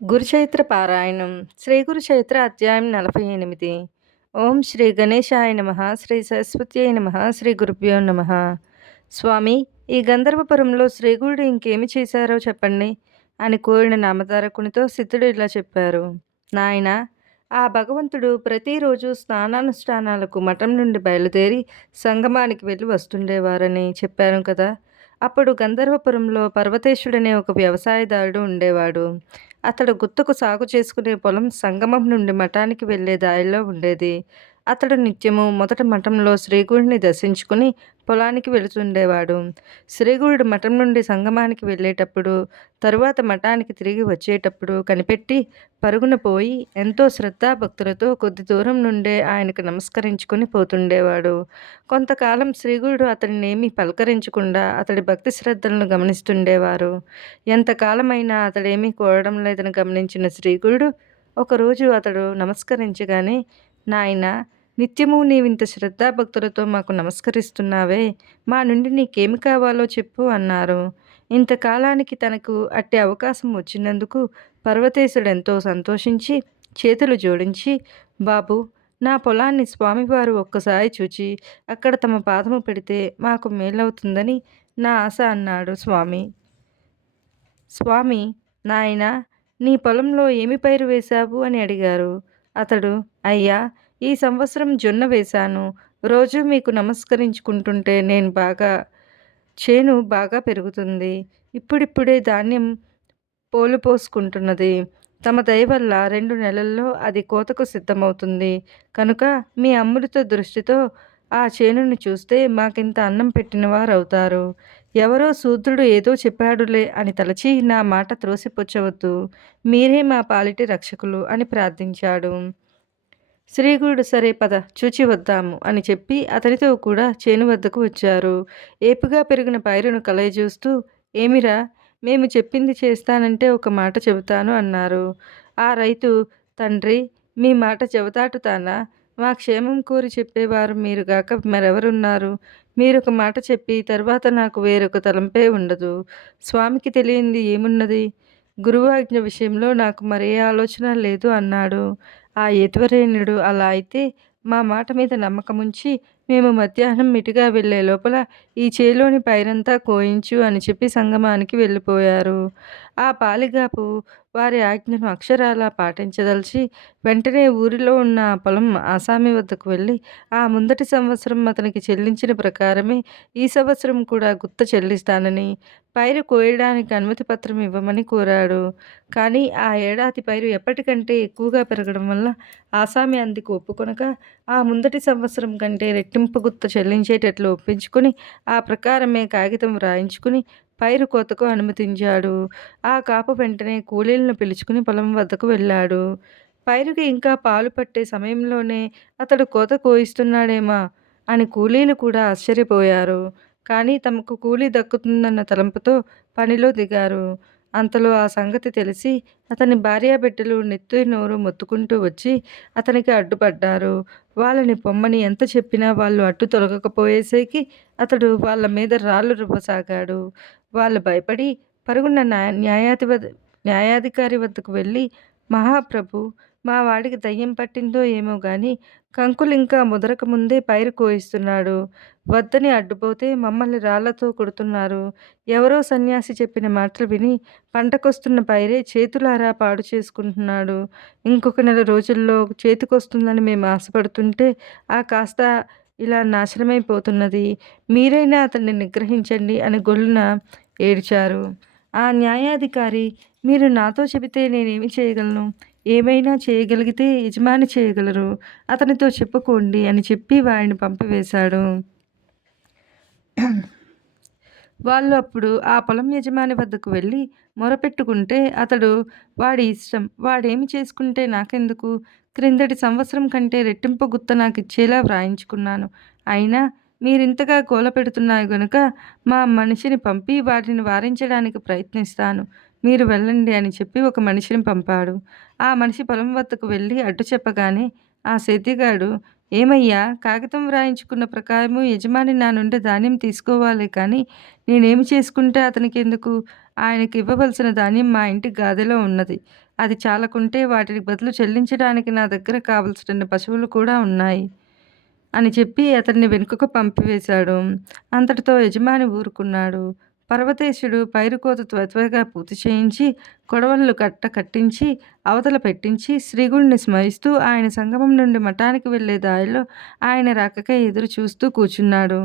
గురుచరిత్ర పారాయణం శ్రీ గురుచరిత్ర అధ్యాయం 48. ఓం శ్రీ గణేశాయ నమః, శ్రీ సరస్వత్యై నమః, శ్రీ గురుభ్యో నమః. స్వామి, ఈ గంధర్వపురంలో శ్రీగురుడు ఇంకేమి చేశారో చెప్పండి అని కోరిన నామధారకునితో సిద్ధుడు ఇలా చెప్పారు. నాయనా, ఆ భగవంతుడు ప్రతిరోజు స్నానానుష్ఠానాలకు మఠం నుండి బయలుదేరి సంగమానికి వెళ్ళి వస్తుండేవారని చెప్పాను కదా. అప్పుడు గంధర్వపురంలో పర్వతేశుడనే ఒక వ్యవసాయదారుడు ఉండేవాడు. అతడు గుత్తకు సాగు చేసుకునే పొలం సంగమం నుండి మఠానికి వెళ్ళే దారిలో ఉండేది. అతడు నిత్యము మొదట మఠంలో శ్రీగుడిని దర్శించుకుని పొలానికి వెళుతుండేవాడు. శ్రీగురుడు మఠం నుండి సంగమానికి వెళ్ళేటప్పుడు, తరువాత మఠానికి తిరిగి వచ్చేటప్పుడు కనిపెట్టి పరుగున పోయి ఎంతో శ్రద్ధాభక్తులతో కొద్ది దూరం నుండే ఆయనకు నమస్కరించుకుని పోతుండేవాడు. కొంతకాలం శ్రీగురుడు అతడినేమీ పలకరించకుండా అతడి భక్తి శ్రద్ధలను గమనిస్తుండేవారు. ఎంతకాలమైనా అతడేమీ కోరడం లేదని గమనించిన శ్రీగురుడు ఒకరోజు అతడు నమస్కరించగానే, నాయనా, నిత్యము నీవింత శ్రద్ధాభక్తులతో మాకు నమస్కరిస్తున్నావే, మా నుండి నీకేమి కావాలో చెప్పు అన్నారు. ఇంతకాలానికి తనకు అట్టి అవకాశం వచ్చినందుకు పర్వతేశుడెంతో సంతోషించి చేతులు జోడించి, బాబు, నా పొలాన్ని స్వామివారు ఒక్కసారి చూచి అక్కడ తమ పాదము పెడితే మాకు మేలవుతుందని నా ఆశ అన్నాడు. స్వామి, నాయనా, నీ పొలంలో ఏమి పైరు వేశావు అని అడిగారు. అతడు, అయ్యా, ఈ సంవత్సరం జొన్న వేశాను. రోజూ మీకు నమస్కరించుకుంటుంటే చేను బాగా పెరుగుతుంది. ఇప్పుడిప్పుడే ధాన్యం పోలుపోసుకుంటున్నది. తమ దయ వల్ల 2 నెలల్లో అది కోతకు సిద్ధమవుతుంది. కనుక మీ అమృత దృష్టితో ఆ చేనుని చూస్తే మాకింత అన్నం పెట్టినవారవుతారు. ఎవరో శూద్రుడు ఏదో చెప్పాడులే అని తలచి నా మాట త్రోసిపుచ్చవద్దు. మీరే మా పాలిటి రక్షకులు అని ప్రార్థించాడు. శ్రీగురుడు సరే పద చూచి వద్దాము అని చెప్పి అతనితో కూడా చేను వద్దకు వచ్చారు. ఏపుగా పెరిగిన పైరును కలయజూస్తూ, ఏమిరా, మేము చెప్పింది చేస్తానంటే ఒక మాట చెబుతాను అన్నారు. ఆ రైతు, తండ్రి, మీ మాట చెబుతాటుతానా? మా క్షేమం కోరి చెప్పేవారు మీరుగాక మరెవరున్నారు? మీరొక మాట చెప్పి తర్వాత నాకు వేరొక తలంపే ఉండదు. స్వామికి తెలియంది ఏమున్నది? గురువాజ్ఞ విషయంలో నాకు మరే ఆలోచన లేదు అన్నాడు. ఆ యతివరేణ్యుడు, అలా అయితే మా మాట మీద నమ్మకముంచి మేము మధ్యాహ్నం మిటిగా వెళ్ళే లోపల ఈ చేలోని పైరంతా కోయించు అని చెప్పి సంగమానికి వెళ్ళిపోయారు. ఆ పాలిగాపు వారి ఆజ్ఞను అక్షరాలా పాటించదలిచి వెంటనే ఊరిలో ఉన్న ఆ పొలం ఆసామి వద్దకు వెళ్ళి ఆ ముందటి సంవత్సరం అతనికి చెల్లించిన ప్రకారమే ఈ సంవత్సరం కూడా గుత్త చెల్లిస్తానని, పైరు కోయడానికి అనుమతి పత్రం ఇవ్వమని కోరాడు. కానీ ఆ ఏడాది పైరు ఎప్పటికంటే ఎక్కువగా పెరగడం వల్ల ఆసామి అందుకు ఒప్పుకొనక ఆ ముందటి సంవత్సరం కంటే రెట్టింపు గుత్త చెల్లించేటట్లు ఒప్పించుకుని ఆ ప్రకారమే కాగితం వ్రాయించుకుని పైరు కోతకు అనుమతించాడు. ఆ కాపు వెంటనే కూలీలను పిలుచుకుని పొలం వద్దకు వెళ్ళాడు. పైరుకి ఇంకా పాలు పట్టే సమయంలోనే అతడు కోత కోయిస్తున్నాడేమా అని కూలీలు కూడా ఆశ్చర్యపోయారు. కానీ తమకు కూలీ దక్కుతుందన్న తలంపుతో పనిలో దిగారు. అంతలో ఆ సంగతి తెలిసి అతని భార్యాబిడ్డలు నెత్తి నోరు మొత్తుకుంటూ వచ్చి అతనికి అడ్డుపడ్డారు. వాళ్ళని పొమ్మని ఎంత చెప్పినా వాళ్ళు అడ్డు తొలగకపోయేసరికి అతడు వాళ్ళ మీద రాళ్ళు రువ్వసాగాడు. వాళ్ళు భయపడి పరుగున న్యాయాధికారి వద్దకు వెళ్ళి, మహాప్రభు, మా వాడికి దయ్యం పట్టిందో ఏమో గాని కంకులింకా ముదరక ముందే పైరు కోయిస్తున్నాడు. వద్దని అడ్డుపోతే మమ్మల్ని రాళ్లతో కొడుతున్నారు. ఎవరో సన్యాసి చెప్పిన మాటలు విని పంటకొస్తున్న పైరే చేతులారా పాడు చేసుకుంటున్నాడు. ఇంకొక నెల రోజుల్లో చేతికొస్తుందని మేము ఆశపడుతుంటే ఆ కాస్త ఇలా నాశనమైపోతున్నది. మీరైనా అతన్ని నిగ్రహించండి అని గొల్లున ఏడ్చారు. ఆ న్యాయాధికారి, మీరు నాతో చెబితే నేనేమి చేయగలను? ఏమైనా చేయగలిగితే యజమాని చేయగలరు. అతనితో చెప్పుకోండి అని చెప్పి వారిని పంపివేశాడు. వాళ్ళు అప్పుడు ఆ పొలం యజమాని వద్దకు వెళ్ళి మొరపెట్టుకుంటే అతడు, వాడి ఇష్టం, వాడేమి చేసుకుంటే నాకెందుకు? క్రిందటి సంవత్సరం కంటే రెట్టింపు గుత్త నాకిచ్చేలా వ్రాయించుకున్నాను. అయినా మీరింతగా గోల పెడుతున్నారు గనుక మా మనిషిని పంపి వాటిని వారించడానికి ప్రయత్నిస్తాను. మీరు వెళ్ళండి అని చెప్పి ఒక మనిషిని పంపాడు. ఆ మనిషి పొలం వద్దకు వెళ్ళి అడ్డు చెప్పగానే ఆ సేద్యగాడు, ఏమయ్యా, కాగితం వ్రాయించుకున్న ప్రకారము యజమాని నా నుండి ధాన్యం తీసుకోవాలి కానీ నేనేమి చేసుకుంటే అతనికెందుకు? ఆయనకి ఇవ్వవలసిన ధాన్యం మా ఇంటి గాదెలో ఉన్నది. అది చాలకుంటే వాటికి బదులు చెల్లించడానికి నా దగ్గర కావలసినన్ని పశువులు కూడా ఉన్నాయి" అని చెప్పి అతన్ని వెనుకకు పంపివేశాడు. అంతటితో యజమాని ఊరుకున్నాడు. పర్వతేశుడు పైరుకోత త్వరగా పూర్తి చేయించి, కొడవళ్ళు కట్టించి, అవతల పెట్టించి, శ్రీగుడిని స్మరిస్తూ ఆయన సంగమం నుండి మఠానికి వెళ్ళే దారిలో ఆయన రాకకై ఎదురు చూస్తూ కూర్చున్నాడు.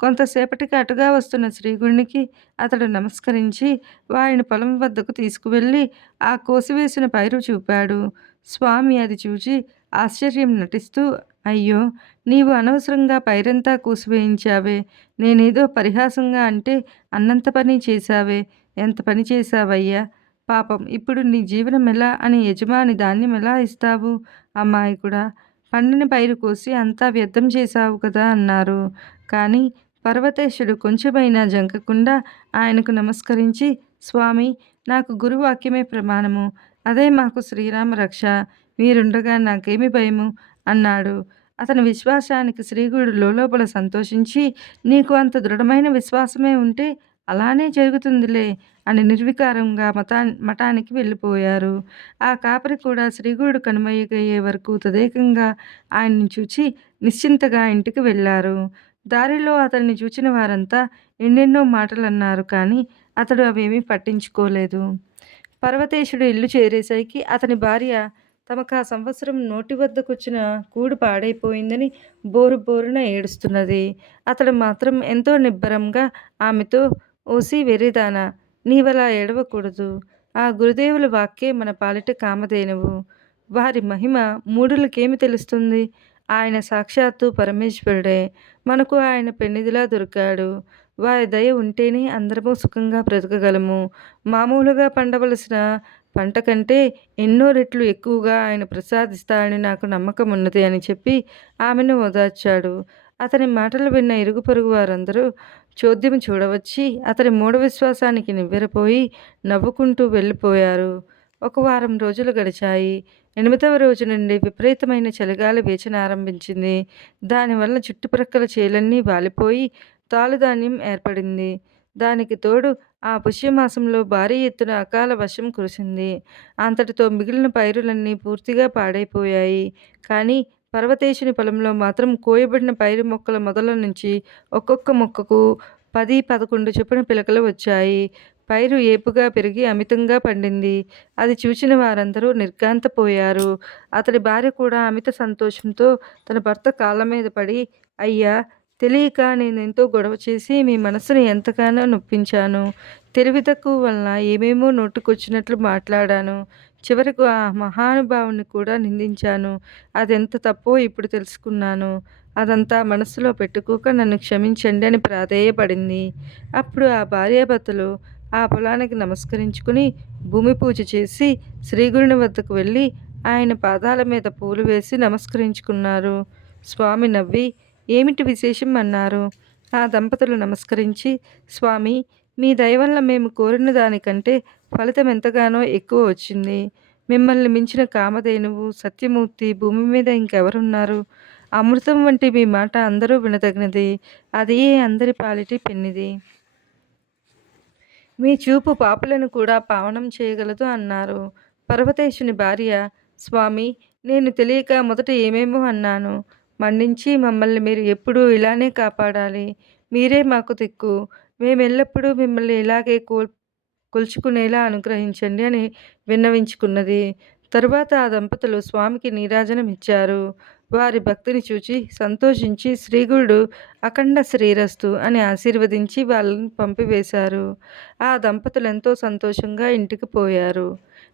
కొంతసేపటికి అటుగా వస్తున్న శ్రీగుడినికి అతడు నమస్కరించి, వారిని పొలం వద్దకు తీసుకువెళ్ళి ఆ కోసివేసిన పైరు చూపాడు. స్వామి అది చూచి ఆశ్చర్యం నటిస్తూ, "అయ్యో! నీవు అనవసరంగా పైరంతా కోసివేయించావే. నేనేదో పరిహాసంగా అంటే అన్నంత పని చేశావే. ఎంత పని చేశావయ్యా! పాపం ఇప్పుడు నీ జీవనం ఎలా అని యజమాని ధాన్యం ఎలా ఇస్తావు? అమాయకుడా! పండిన పైరు కోసి అంతా వ్యర్థం చేశావు కదా" అన్నారు. కానీ పర్వతేశుడు కొంచెమైనా జంకకుండా ఆయనకు నమస్కరించి, "స్వామి, నాకు గురువాక్యమే ప్రమాణము. అదే మాకు శ్రీరామ రక్ష. మీరుండగా నాకేమి భయము" అన్నాడు. అతని విశ్వాసానికి శ్రీగురుడు లోలోపల సంతోషించి, "నీకు అంత దృఢమైన విశ్వాసమే ఉంటే అలానే జరుగుతుందిలే" అని నిర్వికారంగా మఠానికి వెళ్ళిపోయారు. ఆ కాపరి కూడా శ్రీగురుడు కనుమరుగయ్యే వరకు తదేకంగా ఆయన్ని చూచి నిశ్చింతగా ఇంటికి వెళ్ళారు. దారిలో అతన్ని చూచిన వారంతా ఎన్నెన్నో మాటలన్నారు, కానీ అతడు అవేమీ పట్టించుకోలేదు. పర్వతేశుడు ఇల్లు చేరేసరికి అతని భార్య తమకా సంవత్సరం నోటి వద్దకొచ్చిన కూడు పాడైపోయిందని బోరు బోరున ఏడుస్తున్నది. అతడు మాత్రం ఎంతో నిబ్బరంగా ఆమెతో, "ఓసి వెర్రిదానా! నీవలా ఏడవకూడదు. ఆ గురుదేవుల వాక్కే మన పాలిట కామధేనువు. వారి మహిమ మూఢులకేమి తెలుస్తుంది? ఆయన సాక్షాత్తు పరమేశ్వరుడే. మనకు ఆయన పెన్నిదిలా దొరికాడు. వారి దయ ఉంటేనే అందరము సుఖంగా బ్రతకగలము. మామూలుగా పండవలసిన పంట కంటే ఎన్నో రెట్లు ఎక్కువగా ఆయన ప్రసాదిస్తాడని నాకు నమ్మకమున్నది" అని చెప్పి ఆమెను ఓదార్చాడు. అతని మాటలు విన్న ఇరుగు పొరుగు వారందరూ చోద్యము చూడవచ్చి అతని మూఢ విశ్వాసానికి నివ్వెరపోయి నవ్వుకుంటూ వెళ్ళిపోయారు. ఒక వారం రోజులు గడిచాయి. 8వ రోజు నుండి విపరీతమైన చలిగాలి వీచనారంభించింది. దానివల్ల చుట్టుప్రక్కల చేలన్నీ వాలిపోయి తాలుధాన్యం ఏర్పడింది. దానికి తోడు ఆ పుష్యమాసంలో భారీ ఎత్తున అకాల వర్షం కురిసింది. అంతటితో మిగిలిన పైరులన్నీ పూర్తిగా పాడైపోయాయి. కానీ పర్వతేశుని పొలంలో మాత్రం కోయబడిన పైరు మొక్కల మొదల నుంచి ఒక్కొక్క మొక్కకు 10, 11 చొప్పున పిలకలు వచ్చాయి. పైరు ఏపుగా పెరిగి అమితంగా పండింది. అది చూచిన వారందరూ నిర్ఘాంతపోయారు. అతడి భార్య కూడా అమిత సంతోషంతో తన భర్త కాళ్ళ మీద పడి, "అయ్యా! తెలియక నేనెంతో గొడవ చేసి మీ మనసుని ఎంతగానో నొప్పించాను. తెలివి తక్కువ వలన ఏమేమో నోటికొచ్చినట్లు మాట్లాడాను. చివరకు ఆ మహానుభావుని కూడా నిందించాను. అదెంత తప్పో ఇప్పుడు తెలుసుకున్నాను. అదంతా మనస్సులో పెట్టుకోక నన్ను క్షమించండి" అని ప్రాధేయపడింది. అప్పుడు ఆ భార్యాభర్తలు ఆ పొలానికి నమస్కరించుకుని భూమి పూజ చేసి శ్రీగురుని వద్దకు వెళ్ళి ఆయన పాదాల మీద పూలు వేసి నమస్కరించుకున్నారు. స్వామి నవ్వి, "ఏమిటి విశేషం?" అన్నారు. ఆ దంపతులు నమస్కరించి, "స్వామి, మీ దయ వల్ల మేము కోరిన దానికంటే ఫలితం ఎంతగానో ఎక్కువ వచ్చింది. మిమ్మల్ని మించిన కామధేనువు, సత్యమూర్తి భూమి మీద ఇంకెవరున్నారు? అమృతం వంటి మీ మాట అందరూ వినదగినది. అదే అందరి పాలిటి పెన్నిది. మీ చూపు పాపులను కూడా పావనం చేయగలదు" అన్నారు. పర్వతేశుని భార్య, "స్వామి, నేను తెలియక మొదట ఏమేమో అన్నాను. మన్నించి మమ్మల్ని మీరు ఎప్పుడూ ఇలానే కాపాడాలి. మీరే మాకు దిక్కు. మేమెల్లప్పుడూ మిమ్మల్ని ఇలాగే కొలుచుకునేలా అనుగ్రహించండి" అని విన్నవించుకున్నది. తరువాత ఆ దంపతులు స్వామికి నీరాజనం ఇచ్చారు. వారి భక్తిని చూచి సంతోషించి శ్రీగురుడు "అఖండ శ్రీరస్తు" అని ఆశీర్వదించి వాళ్ళని పంపివేశారు. ఆ దంపతులెంతో సంతోషంగా ఇంటికి పోయారు.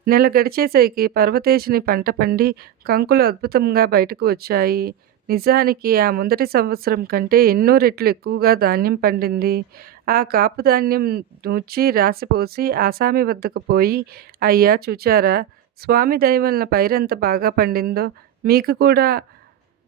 నెల గడిచేసరికి పర్వతేశుని పంట పండి కంకులు అద్భుతంగా బయటకు వచ్చాయి. నిజానికి ఆ ముందటి సంవత్సరం కంటే ఎన్నో రెట్లు ఎక్కువగా ధాన్యం పండింది. ఆ కాపు ధాన్యం నూర్చి రాశిపోసి ఆసామి వద్దకు పోయి, "అయ్యా, చూచారా? స్వామి దయ వలన పైరెంత బాగా పండిందో. మీకు కూడా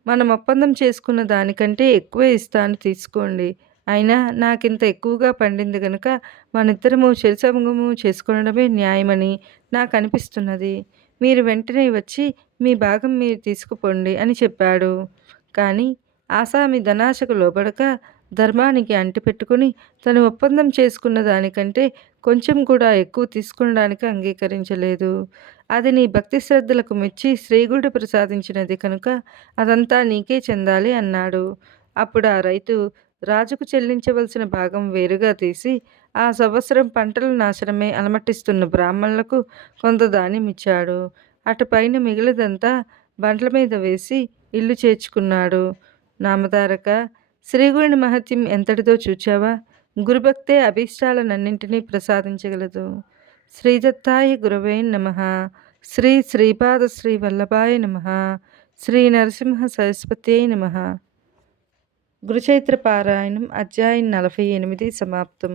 మనం ఒప్పందం చేసుకున్న దానికంటే ఎక్కువే ఇస్తాను, తీసుకోండి. అయినా నాకింత ఎక్కువగా పండింది గనుక మనిద్దరము చెరిసగము చేసుకొనడమే న్యాయమని నాకనిపిస్తున్నది. మీరు వెంటనే వచ్చి మీ భాగం మీరు తీసుకుపొండి" అని చెప్పాడు. కానీ ఆసామి ధనాశకు లోబడక ధర్మానికి అంటిపెట్టుకుని తను ఒప్పందం చేసుకున్న దానికంటే కొంచెం కూడా ఎక్కువ తీసుకొనడానికి అంగీకరించలేదు. అది నీ భక్తి శ్రద్ధలకు మెచ్చి శ్రీగురుడు ప్రసాదించినది కనుక అదంతా నీకే చెందాలి అన్నాడు. అప్పుడు ఆ రైతు రాజుకు చెల్లించవలసిన భాగం వేరుగా తీసి ఆ సంవత్సరం పంటల నాశనమై అలమటిస్తున్న బ్రాహ్మణులకు కొంత ధాన్యమిచ్చాడు. అటుపైన మిగిలినదంతా బండ్ల మీద వేసి ఇల్లు చేర్చుకున్నాడు. నామధారక, శ్రీగురుని మహత్యం ఎంతటిదో చూచావా? గురుభక్తే అభీష్టాలనన్నింటినీ ప్రసాదించగలదు. శ్రీదత్తాయ గురవే నమః. శ్రీ శ్రీపాద శ్రీ వల్లభాయ నమః. శ్రీ నరసింహ సరస్వత్యై నమః. గురుచరిత్ర పారాయణం అధ్యాయం 48 సమాప్తం.